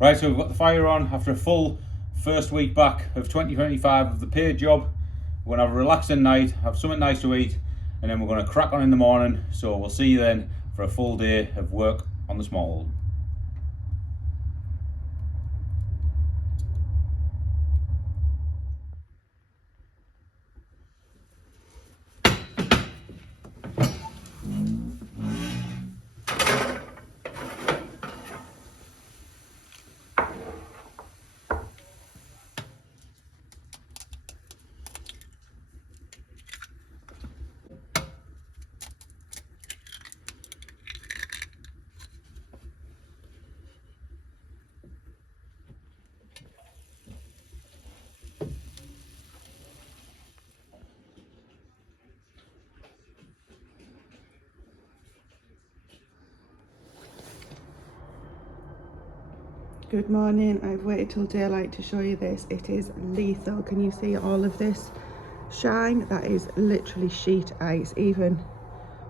Right, so we've got the fire on after a full first week back of 2025 of the paid job. We're going to have a relaxing night, have something nice to eat, and then we're going to crack on in the morning. So we'll see you then for a full day of work on the smallhold. Good morning. I've waited till daylight to show you this. It is lethal. Can you see all of this shine? That is literally sheet ice. Even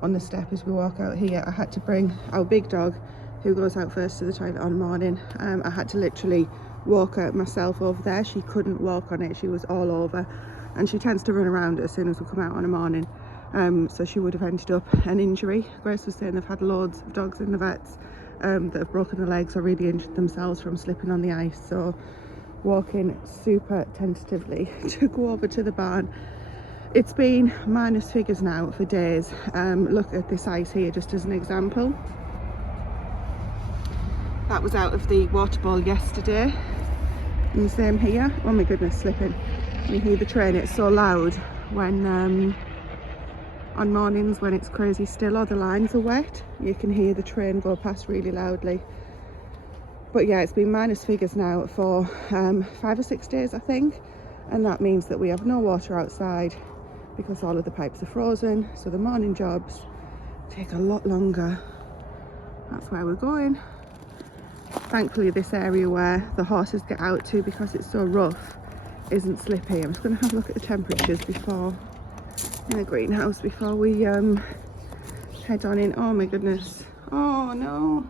on the step as we walk out here, I had to bring our big dog, who goes out first to the toilet on the morning. I had to literally walk out myself over there. She couldn't walk on it. She was all over, and she tends to run around as soon as we come out on a morning. So she would have ended up an injury. Grace was saying they've had loads of dogs in the vets that have broken their legs or really injured themselves from slipping on the ice. So walking super tentatively to go over to the barn. It's been minus figures now for days. Look at this ice here just as an example. That was out of the water bowl yesterday, and the same here. Oh my goodness, slipping. You hear the train, it's so loud when on mornings when it's crazy still or the lines are wet, you can hear the train go past really loudly. But yeah, it's been minus figures now for 5 or 6 days, I think, and that means that we have no water outside because all of the pipes are frozen, so the morning jobs take a lot longer. That's where we're going. Thankfully this area where the horses get out to, because it's so rough, isn't slippy. I'm just going to have a look at the temperatures before in the greenhouse before we head on in. Oh my goodness. Oh no.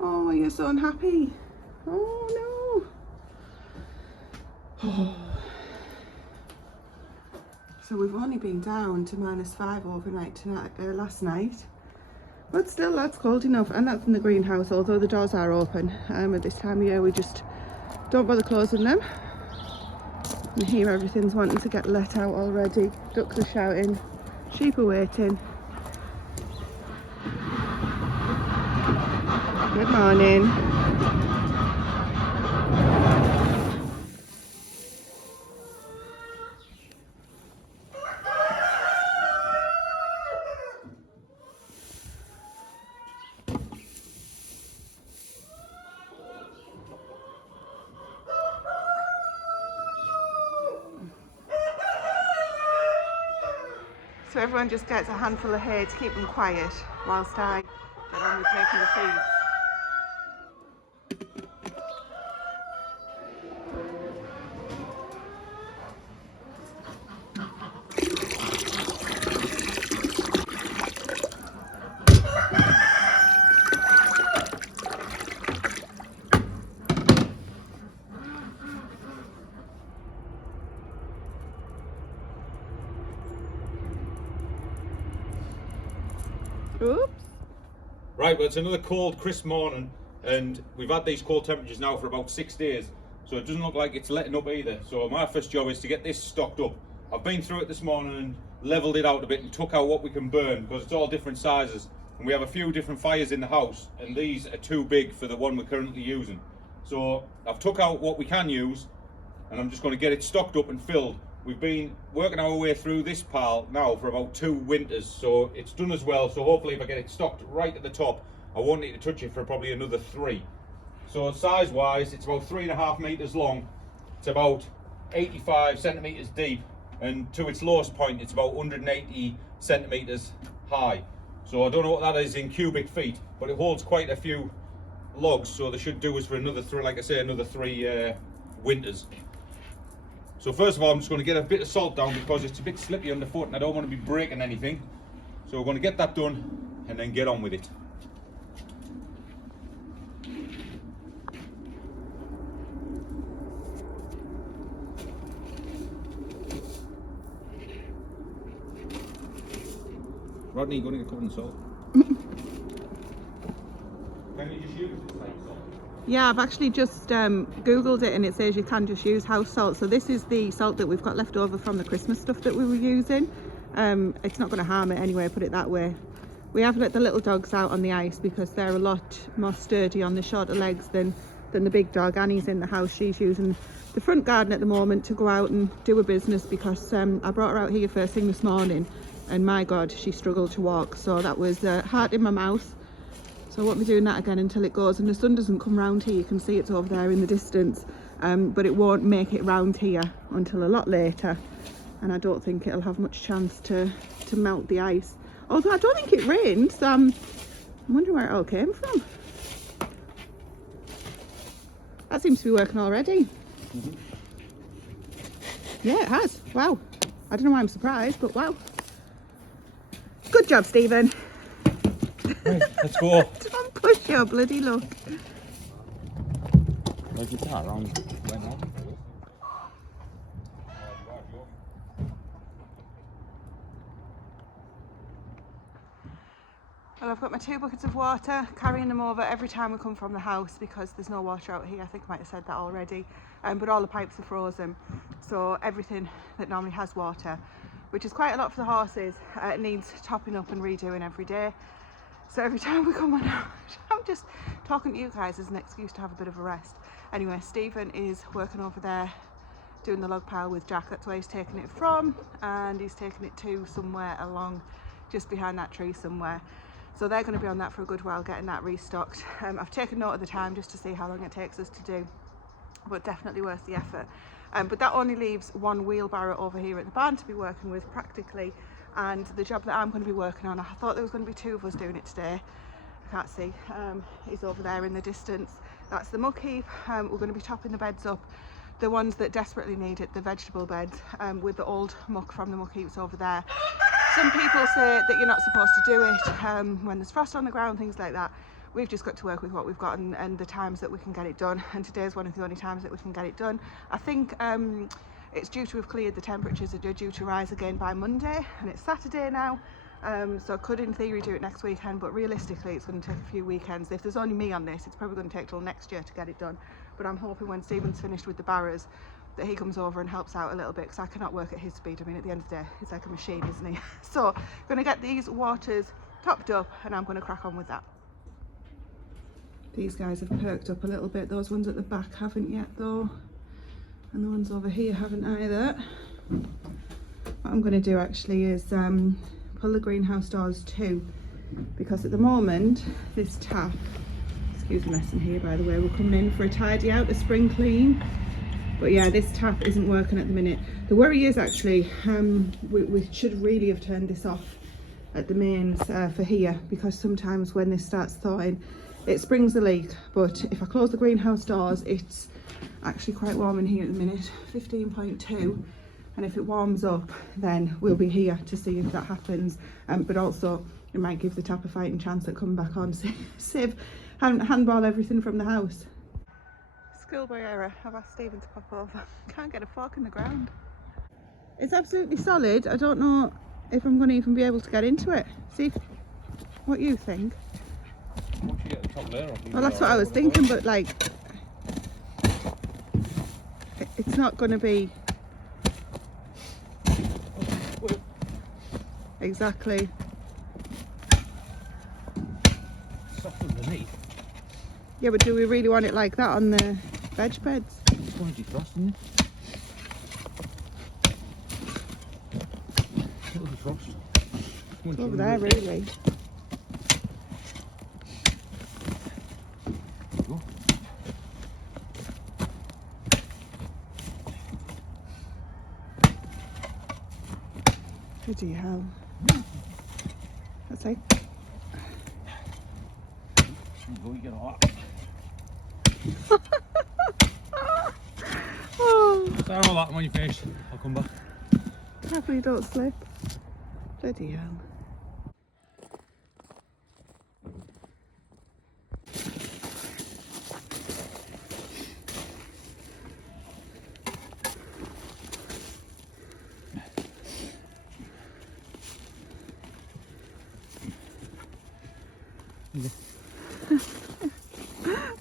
Oh, you're so unhappy. Oh no. Oh. So we've only been down to -5 overnight tonight, last night, but still that's cold enough, and that's in the greenhouse, although the doors are open. At this time of year we just don't bother closing them. And here everything's wanting to get let out already. Ducks are shouting, sheep are waiting. Good morning. So everyone just gets a handful of hay to keep them quiet whilst I get on with making the feeds. Oops. Right, well, it's another cold, crisp morning, and we've had these cold temperatures now for about 6 days, so it doesn't look like it's letting up either. So my first job is to get this stocked up. I've been through it this morning and leveled it out a bit and took out what we can burn, because it's all different sizes, and we have a few different fires in the house, and these are too big for the one we're currently using. So I've took out what we can use, and I'm just going to get it stocked up and filled. We've been working our way through this pile now for about 2 winters, so it's done as well. So hopefully if I get it stocked right at the top, I won't need to touch it for probably another 3. So size wise, it's about 3.5 meters long. It's about 85 centimeters deep, and to its lowest point, it's about 180 centimeters high. So I don't know what that is in cubic feet, but it holds quite a few logs, so they should do us for another 3, like I say, another 3 winters. So first of all, I'm just going to get a bit of salt down because it's a bit slippy underfoot and I don't want to be breaking anything. So we're going to get that done and then get on with it. Rodney, you're going to get covered in salt. Can you just use it like salt? Yeah, I've actually just googled it and it says you can just use house salt. So this is the salt that we've got left over from the Christmas stuff that we were using. It's not going to harm it anyway, put it that way. We have let the little dogs out on the ice because they're a lot more sturdy on the shorter legs than the big dog. Annie's in the house. She's using the front garden at the moment to go out and do a business because I brought her out here first thing this morning and my God, she struggled to walk. So that was heart in my mouth. So I won't be doing that again until it goes, and the sun doesn't come round here. You can see it's over there in the distance, but it won't make it round here until a lot later, and I don't think it'll have much chance to melt the ice. Although I don't think it rained, so I'm wondering where it all came from. That seems to be working already. Mm-hmm. Yeah, it has. Wow. I don't know why I'm surprised, but wow. Good job, Stephen. Right, let's go. Don't push your bloody luck. Like it's not wrong. Went on. Well, I've got my 2 buckets of water, carrying them over every time we come from the house because there's no water out here. I think I might have said that already, but all the pipes are frozen. So everything that normally has water, which is quite a lot for the horses, needs topping up and redoing every day. So every time we come on out, I'm just talking to you guys as an excuse to have a bit of a rest. Anyway, Stephen is working over there doing the log pile with Jack. That's where he's taking it from, and he's taking it to somewhere along just behind that tree somewhere. So they're going to be on that for a good while, getting that restocked. I've taken note of the time just to see how long it takes us to do, but definitely worth the effort. But that only leaves 1 wheelbarrow over here at the barn to be working with practically. And the job that I'm going to be working on, I thought there was going to be 2 of us doing it today. I can't see. He's over there in the distance. That's the muck heap. We're going to be topping the beds up, the ones that desperately need it, the vegetable beds, with the old muck from the muck heaps over there. Some people say that you're not supposed to do it when there's frost on the ground, things like that. We've just got to work with what we've got and the times that we can get it done. And today's one of the only times that we can get it done. I think it's due to have cleared. The temperatures are due to rise again by Monday, and it's Saturday now, so I could in theory do it next weekend, but realistically it's going to take a few weekends. If there's only me on this, it's probably going to take till next year to get it done, but I'm hoping when Stephen's finished with the barrows that he comes over and helps out a little bit, because I cannot work at his speed. I mean, at the end of the day, he's like a machine, isn't he? So I'm going to get these waters topped up and I'm going to crack on with that. These guys have perked up a little bit. Those ones at the back haven't yet though. And the ones over here haven't either. What I'm going to do actually is pull the greenhouse doors too, because at the moment this tap, excuse the mess in here by the way, we're coming in for a tidy out, a spring clean, but yeah, this tap isn't working at the minute. The worry is actually we should really have turned this off at the mains for here, because sometimes when this starts thawing it springs the leak. But if I close the greenhouse doors, it's actually quite warm in here at the minute, 15.2, and if it warms up then we'll be here to see if that happens, but also it might give the tap a fighting chance at coming back on. Save handball everything from the house. Schoolboy error. I've asked Stephen to pop over. Can't get a fork in the ground. It's absolutely solid. I don't know if I'm going to even be able to get into it. See what you think. Once you get the top layer off, Well, that's what I was thinking, but like it's not going to be exactly soft underneath. Yeah, but do we really want it like that on the veg beds? It's going to defrost, isn't it? It'll defrost. It's over there, really. Bloody hell. That's like... Go, you get a lot. Oh. Down all that on your face. I'll come back. Hopefully you don't slip. Bloody hell. finger.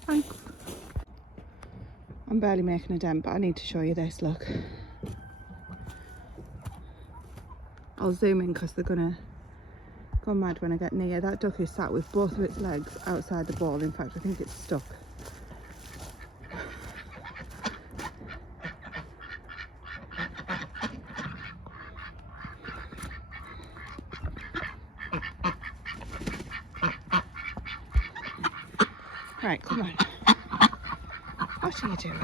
Thanks. I'm barely making a dent, but I need to show you this, look. I'll zoom in because they're gonna go mad when I get near. That duck is sat with both of its legs outside the ball. In fact, I think it's stuck. Right, come on. What are you doing?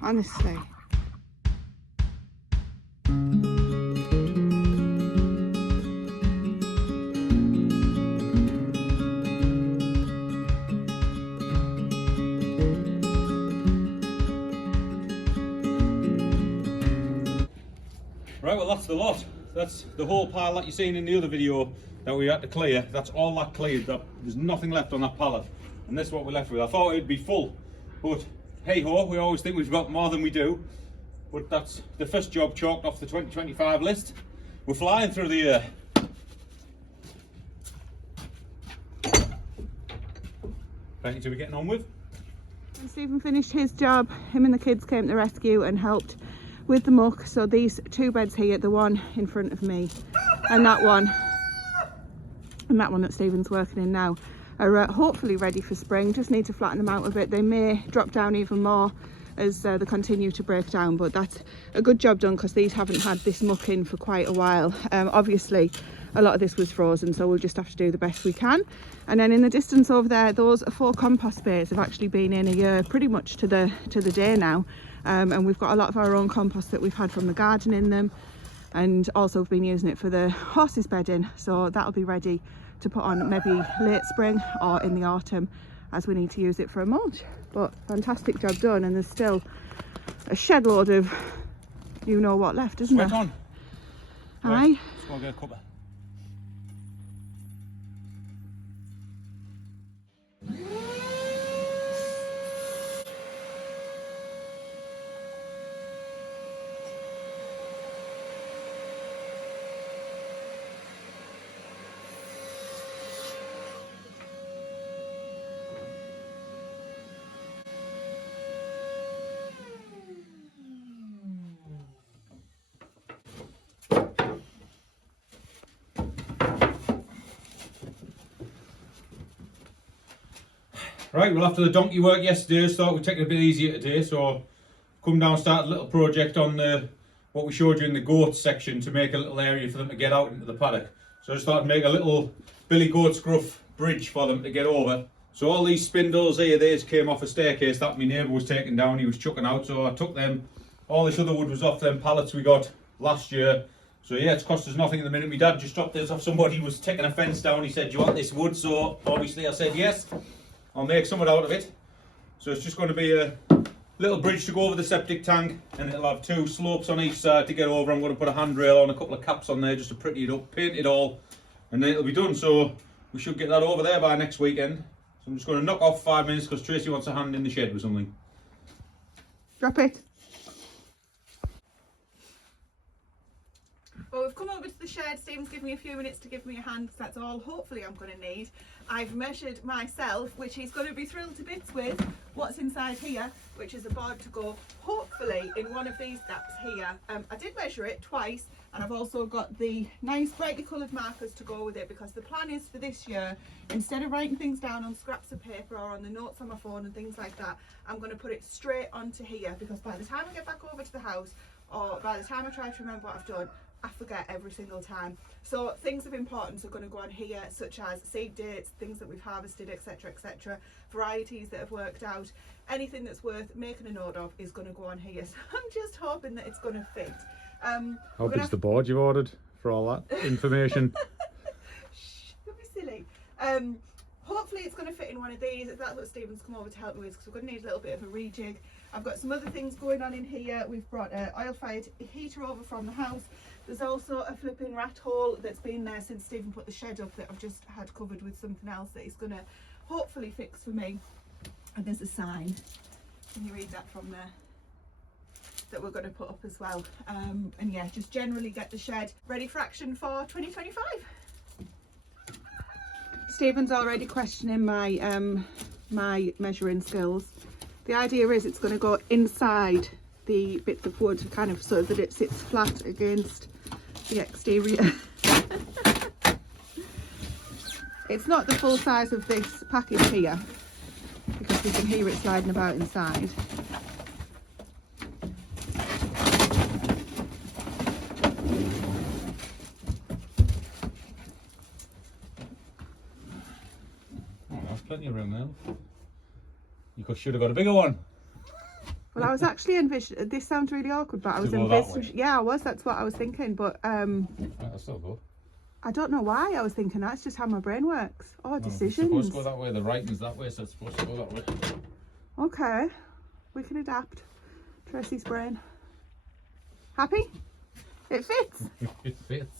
Honestly. Right, well that's the lot. That's the whole pile that you've seen in the other video that we had to clear. That's all that cleared. There's nothing left on that pallet. And this is what we're left with. I thought it'd be full, but hey ho, we always think we've got more than we do. But that's the first job chalked off the 2025 list. We're flying through the air. Plenty to be getting on with. And Stephen finished his job. Him and the kids came to the rescue and helped with the muck. So these two beds here, the one in front of me and that one that Stephen's working in now, are hopefully ready for spring. Just need to flatten them out a bit. They may drop down even more as they continue to break down, but that's a good job done because these haven't had this muck in for quite a while. Obviously a lot of this was frozen, so we'll just have to do the best we can. And then in the distance over there, those 4 compost bays have actually been in a year, pretty much to the day now. And we've got a lot of our own compost that we've had from the garden in them, and also we've been using it for the horses bedding, so that'll be ready to put on maybe late spring or in the autumn as we need to use it for a mulch. But fantastic job done, and there's still a shed load of you know what left, isn't there? Sweat on. Aye. Right, let's go get a cuppa. Right, well after the donkey work yesterday, I thought we'd take it a bit easier today, so come down, start a little project on what we showed you in the goat section to make a little area for them to get out into the paddock. So I just thought I'd make a little Billy Goat Scruff bridge for them to get over. So all these spindles here, these came off a staircase that my neighbour was taking down, he was chucking out, so I took them. All this other wood was off them pallets we got last year. So yeah, it's cost us nothing at the minute. My dad just dropped this off somebody who was taking a fence down, he said, do you want this wood? So obviously I said yes. I'll make something out of it. So it's just going to be a little bridge to go over the septic tank, and it'll have 2 slopes on each side to get over. I'm going to put a handrail on, a couple of caps on there just to pretty it up, paint it all, and then it'll be done. So we should get that over there by next weekend. So I'm just going to knock off 5 minutes because Tracy wants a hand in the shed with something. Drop it. Well, we've come over to the shed. Stephen's given me a few minutes to give me a hand because that's all hopefully I'm going to need. I've measured myself, which he's going to be thrilled to bits with, what's inside here, which is a board to go hopefully in one of these gaps here. I did measure it twice, and I've also got the nice brightly coloured markers to go with it, because the plan is for this year, instead of writing things down on scraps of paper or on the notes on my phone and things like that, I'm going to put it straight onto here, because by the time I get back over to the house, or by the time I try to remember what I've done, I forget every single time. So things of importance are going to go on here, such as seed dates, things that we've harvested, etc, etc, varieties that have worked out. Anything that's worth making a note of is going to go on here. So I'm just hoping that it's going to fit. How big's the board you've ordered for all that information? Shh, don't be silly. Hopefully it's going to fit in one of these. That's what Stephen's come over to help me with, because we're going to need a little bit of a rejig. I've got some other things going on in here. We've brought an oil-fired heater over from the house. There's also a flipping rat hole that's been there since Stephen put the shed up that I've just had covered with something else that he's going to hopefully fix for me. And there's a sign. Can you read that from there? that we're going to put up as well. And yeah, just generally get the shed ready for action for 2025. Stephen's already questioning my my measuring skills. The idea is it's going to go inside the bits of wood, kind of so that it sits flat against the exterior. It's not the full size of this package here, because we can hear it sliding about inside. Oh, that's plenty of room there. You should have got a bigger one. Well, I was actually envisioning, this sounds really awkward, but I was envisioning, yeah, I was, that's what I was thinking, but that's still good. I don't know why I was thinking that. It's just how my brain works. Oh, decisions. It's supposed to go that way. The writing's that way, so it's supposed to go that way. Okay, we can adapt. Tracy's brain. Happy? It fits. It fits.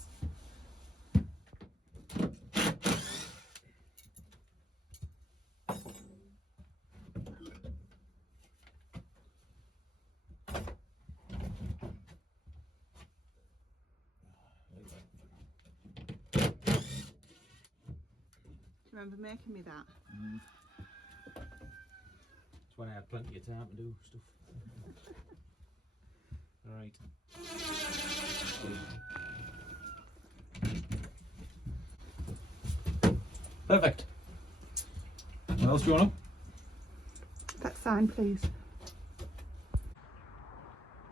Remember making me that? That's when I had plenty of time to do stuff. Alright. Perfect. What else do you want to? That sign, please.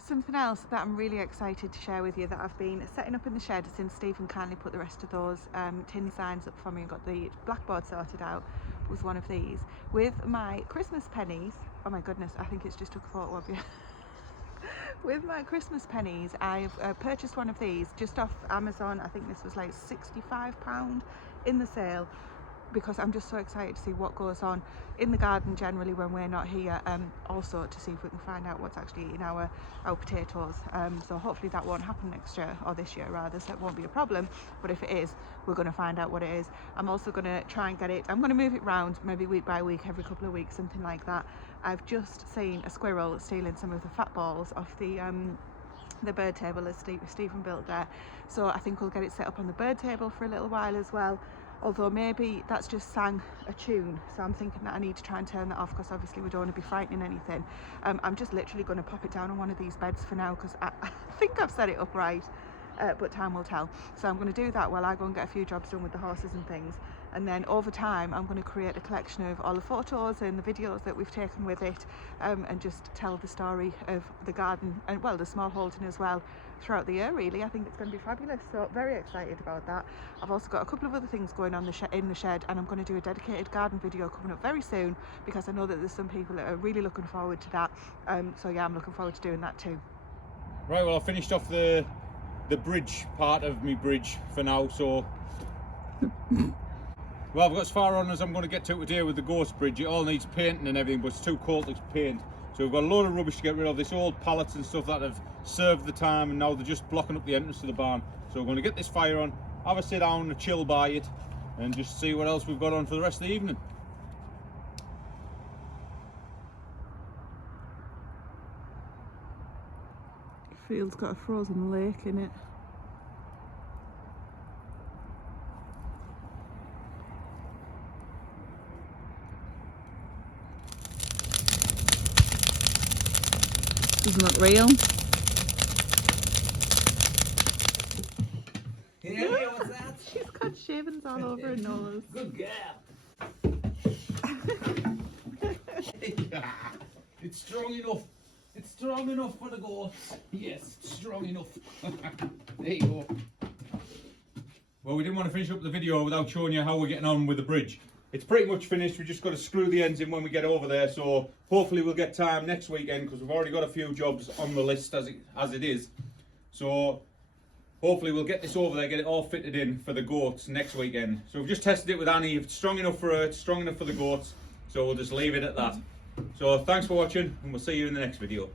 Something else that I'm really excited to share with you that I've been setting up in the shed since Stephen kindly put the rest of those tin signs up for me and got the blackboard sorted out was one of these with my Christmas pennies. Oh my goodness, I think it's just took a photo of you. With my Christmas pennies, I've purchased one of these just off Amazon. I think this was like £65 in the sale, because I'm just so excited to see what goes on in the garden generally when we're not here, also to see if we can find out what's actually eating our potatoes. So hopefully that won't happen next year, or this year rather, so it won't be a problem, but if it is, we're going to find out what it is. I'm also going to try and get it, I'm going to move it round maybe week by week, every couple of weeks, something like that. I've just seen a squirrel stealing some of the fat balls off the bird table as Stephen built there, so I think we'll get it set up on the bird table for a little while as well. Although maybe that's just sang a tune, so I'm thinking that I need to try and turn that off, because obviously we don't want to be frightening anything. I'm just literally going to pop it down on one of these beds for now, because I think I've set it up right, but time will tell. So I'm going to do that while I go and get a few jobs done with the horses and things, and then over time I'm going to create a collection of all the photos and the videos that we've taken with it, and just tell the story of the garden, and well, the Smallholding as well, throughout the year really. I think it's going to be fabulous, so very excited about that. I've also got a couple of other things going on in the shed, and I'm going to do a dedicated garden video coming up very soon, because I know that there's some people that are really looking forward to that. So yeah, I'm looking forward to doing that too. Right, well, I finished off the bridge part of my bridge for now, so well, I've got as far on as I'm going to get to it today with the ghost bridge. It all needs painting and everything, but it's too cold to paint. So we've got a load of rubbish to get rid of, this old pallets and stuff that have served the time, and now they're just blocking up the entrance to the barn. So we're going to get this fire on, have a sit down and chill by it, and just see what else we've got on for the rest of the evening. The field's got a frozen lake in it. Doesn't look real. Yeah, what's that? She's got shavings all over her nose. Good girl. It's strong enough. It's strong enough for the goats. Yes, it's strong enough. There you go. Well, we didn't want to finish up the video without showing you how we're getting on with the bridge. It's pretty much finished. We just got to screw the ends in when we get over there, so hopefully we'll get time next weekend, because we've already got a few jobs on the list as it is. So hopefully we'll get this over there, get it all fitted in for the goats next weekend. So we've just tested it with Annie. If it's strong enough for her, it's strong enough for the goats, so we'll just leave it at that. So thanks for watching, and we'll see you in the next video.